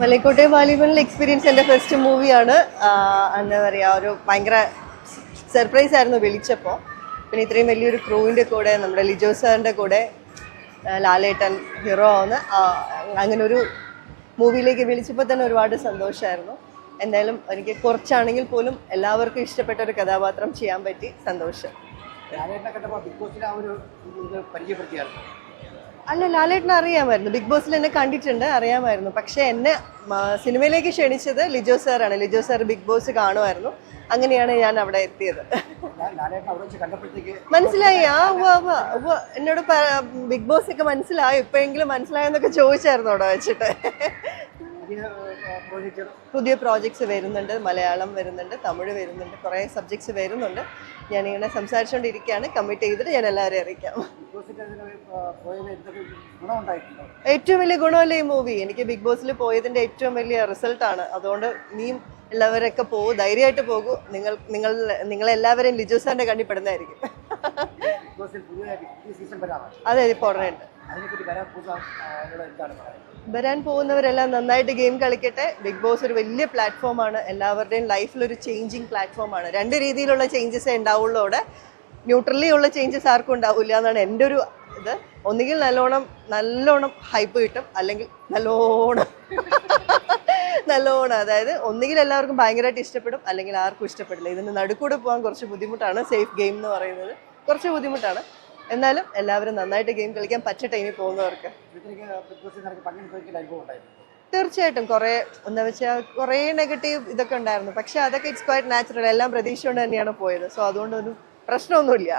Malaikottai വാലിബനിലെ experience എൻ്റെ first മൂവിയാണ്. എന്താ പറയുക, ഒരു ഭയങ്കര സർപ്രൈസ് ആയിരുന്നു വിളിച്ചപ്പോൾ. പിന്നെ ഇത്രയും വലിയൊരു ക്രൂവിൻ്റെ കൂടെ നമ്മുടെ ലിജോ സാറിൻ്റെ കൂടെ ലാലേട്ടൻ ഹീറോ ആവുന്ന അങ്ങനെ ഒരു മൂവിയിലേക്ക് വിളിച്ചപ്പോൾ തന്നെ ഒരുപാട് സന്തോഷമായിരുന്നു. എന്തായാലും എനിക്ക് കുറച്ചാണെങ്കിൽ പോലും എല്ലാവർക്കും ഇഷ്ടപ്പെട്ട ഒരു കഥാപാത്രം ചെയ്യാൻ പറ്റി. സന്തോഷം. അല്ല, ലാലേട്ടനെ അറിയാമായിരുന്നു, ബിഗ് ബോസിൽ എന്നെ കണ്ടിട്ടുണ്ട്, അറിയാമായിരുന്നു. പക്ഷെ എന്നെ സിനിമയിലേക്ക് ക്ഷണിച്ചത് ലിജോ സാറാണ്. ലിജോ സാർ ബിഗ് ബോസ് കാണുമായിരുന്നു. അങ്ങനെയാണ് ഞാൻ അവിടെ എത്തിയത്. മനസ്സിലായി. എന്നോട് ബിഗ് ബോസ് ഒക്കെ മനസ്സിലായി, ഇപ്പോഴെങ്കിലും മനസ്സിലായെന്നൊക്കെ ചോദിച്ചായിരുന്നു അവിടെ വെച്ചിട്ട്. പുതിയ പ്രോജക്ട്സ് വരുന്നുണ്ട്, മലയാളം വരുന്നുണ്ട്, തമിഴ് വരുന്നുണ്ട്, കുറേ സബ്ജക്ട്സ് വരുന്നുണ്ട്. ഞാനിങ്ങനെ സംസാരിച്ചുകൊണ്ടിരിക്കുകയാണ്. കമ്മിറ്റ് ചെയ്തിട്ട് ഞാൻ എല്ലാവരെയും അറിയിക്കാം. ഏറ്റവും വലിയ ഗുണമല്ലേ ഈ മൂവി. എനിക്ക് ബിഗ് ബോസിൽ പോയതിൻ്റെ ഏറ്റവും വലിയ റിസൾട്ടാണ്. അതുകൊണ്ട് ഇനിയും എല്ലാവരൊക്കെ പോകും, ധൈര്യമായിട്ട് പോകൂ. നിങ്ങളെല്ലാവരെയും ലിജോ സാറിൻ്റെ കണ്ണിപ്പെടുന്നതായിരിക്കും. അതെ, ഇപ്പോൾ ഉടനെ ഉണ്ട്. വരാൻ പോകുന്നവരെല്ലാം നന്നായിട്ട് ഗെയിം കളിക്കട്ടെ. ബിഗ് ബോസ് ഒരു വലിയ പ്ലാറ്റ്ഫോമാണ്, എല്ലാവരുടെയും ലൈഫിലൊരു ചേഞ്ചിങ് പ്ലാറ്റ്ഫോമാണ്. രണ്ട് രീതിയിലുള്ള ചേഞ്ചസേ ഉണ്ടാവുള്ളൂ അവിടെ. ന്യൂട്രലി ഉള്ള ചേഞ്ചസ് ആർക്കും ഉണ്ടാവില്ല എന്നാണ് എൻ്റെ ഒരു ഇത്. ഒന്നുകിൽ നല്ലോണം ഹൈപ്പ് കിട്ടും, അല്ലെങ്കിൽ നല്ലോണം അതായത് ഒന്നുകിൽ എല്ലാവർക്കും ഭയങ്കരമായിട്ട് ഇഷ്ടപ്പെടും, അല്ലെങ്കിൽ ആർക്കും ഇഷ്ടപ്പെടില്ല. ഇതിന് നടുക്കൂടെ പോകാൻ കുറച്ച് ബുദ്ധിമുട്ടാണ്. സേഫ് ഗെയിം എന്ന് പറയുന്നത് കുറച്ച് ബുദ്ധിമുട്ടാണ്. എന്നാലും എല്ലാവരും നന്നായിട്ട് ഗെയിം കളിക്കാൻ പറ്റട്ടെ ഇനി പോകുന്നവർക്ക്. തീർച്ചയായിട്ടും എന്താ വെച്ചാൽ കുറേ നെഗറ്റീവ് ഇതൊക്കെ ഉണ്ടായിരുന്നു. പക്ഷെ അതൊക്കെ ഇറ്റ്സ് ക്വൈറ്റ് നാച്ചുറൽ. എല്ലാം പ്രതീക്ഷ തന്നെയാണ് പോയത്. സോ അതുകൊണ്ടൊരു പ്രശ്നമൊന്നുമില്ല.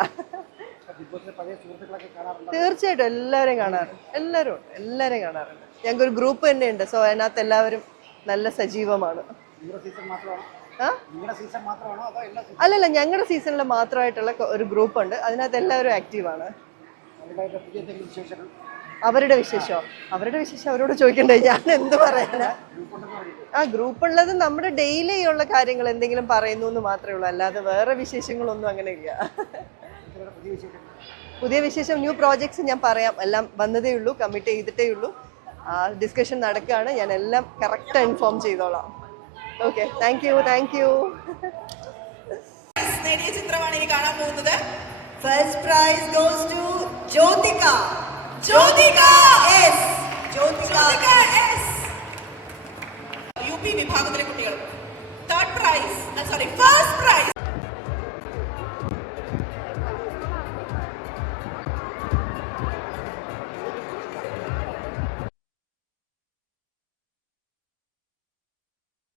തീർച്ചയായിട്ടും എല്ലാവരെയും കാണാറുണ്ട്. ഞങ്ങൾക്കൊരു ഗ്രൂപ്പ് തന്നെ ഉണ്ട്. സോ അതിനകത്ത് എല്ലാവരും നല്ല സജീവമാണ്. അല്ലല്ല, ഞങ്ങളുടെ സീസണിൽ മാത്രമായിട്ടുള്ള ഒരു ഗ്രൂപ്പ് ഉണ്ട്. അതിനകത്ത് എല്ലാവരും ആക്റ്റീവാണ്. അവരുടെ വിശേഷം അവരോട് ചോദിക്കണ്ടേ, ഞാൻ എന്ത് പറയാനാ. ഗ്രൂപ്പ് ഉള്ളത് നമ്മുടെ ഡെയിലി ഉള്ള കാര്യങ്ങൾ എന്തെങ്കിലും പറയുന്നു എന്ന് മാത്രമേ ഉള്ളൂ. അല്ലാതെ വേറെ വിശേഷങ്ങളൊന്നും അങ്ങനെ ഇല്ല. പുതിയ വിശേഷം, ന്യൂ പ്രോജക്ട്സ് ഞാൻ പറയാം. എല്ലാം വന്നതേ ഉള്ളൂ, കമ്മിറ്റ് ചെയ്തിട്ടേ ഉള്ളൂ. ഡിസ്കഷൻ നടക്കുകയാണ്. ഞാൻ എല്ലാം കറക്റ്റ് ഇൻഫോം ചെയ്തോളാം. Okay, thank you. നേടിയ ചിത്രമാണ് ഇനി കാണാൻ പോകുന്നത്. First prize goes to Jyothika. UP വിഭാഗത്തിലെ കുട്ടികൾ. First prize